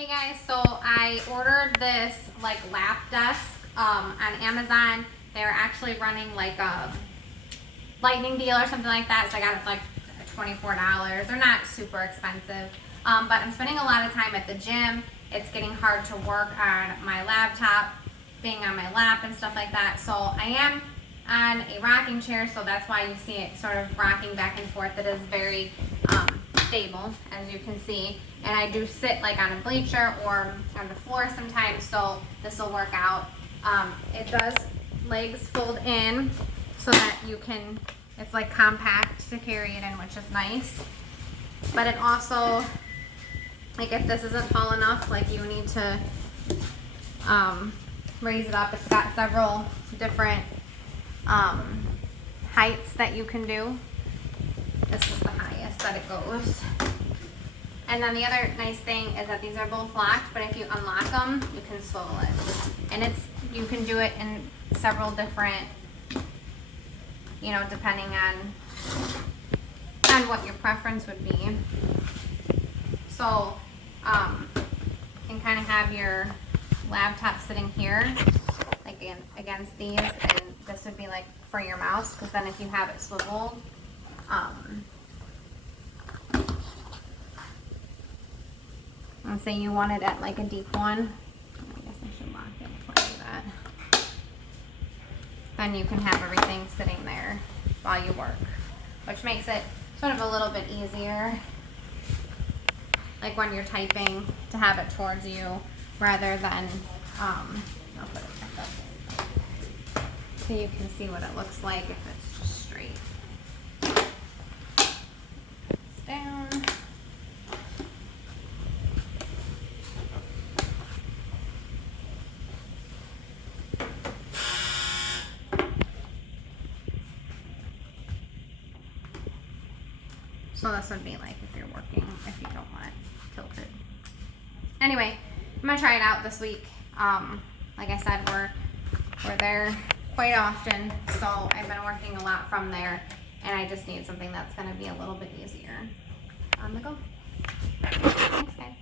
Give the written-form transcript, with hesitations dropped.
Hey guys, so I ordered this like lap desk on Amazon. They were actually running like a lightning deal or something like that, so I got it for like $24. They're not super expensive, but I'm spending a lot of time at the gym. It's getting hard to work on my laptop, being on my lap and stuff like that. So I am on a rocking chair, so that's why you see it sort of rocking back and forth. It is very stable, as you can see, and I do sit like on a bleacher or on the floor sometimes, so this will work out. It does legs fold in so that you can, it's like compact to carry it in, which is nice. But it also, like if this isn't tall enough, like you need to raise it up. It's got several different heights that you can do. This is the highest that it goes. And then the other nice thing is that these are both locked, but if you unlock them, you can swivel it. And you can do it in several different, you know, depending on what your preference would be. So, you can kind of have your laptop sitting here, like against these, and this would be like for your mouse, because then if you have it swiveled, let's say you want it at like a deep one. I guess I should lock it before I do that. Then you can have everything sitting there while you work, which makes it sort of a little bit easier, like when you're typing, to have it towards you rather than, I'll put it back up so you can see what it looks like if it's just straight. It's down. So this would be like if you're working, if you don't want it tilted. Anyway, I'm gonna try it out this week. Like I said, we're there quite often, so I've been working a lot from there, and I just need something that's gonna be a little bit easier on the go. Thanks, guys.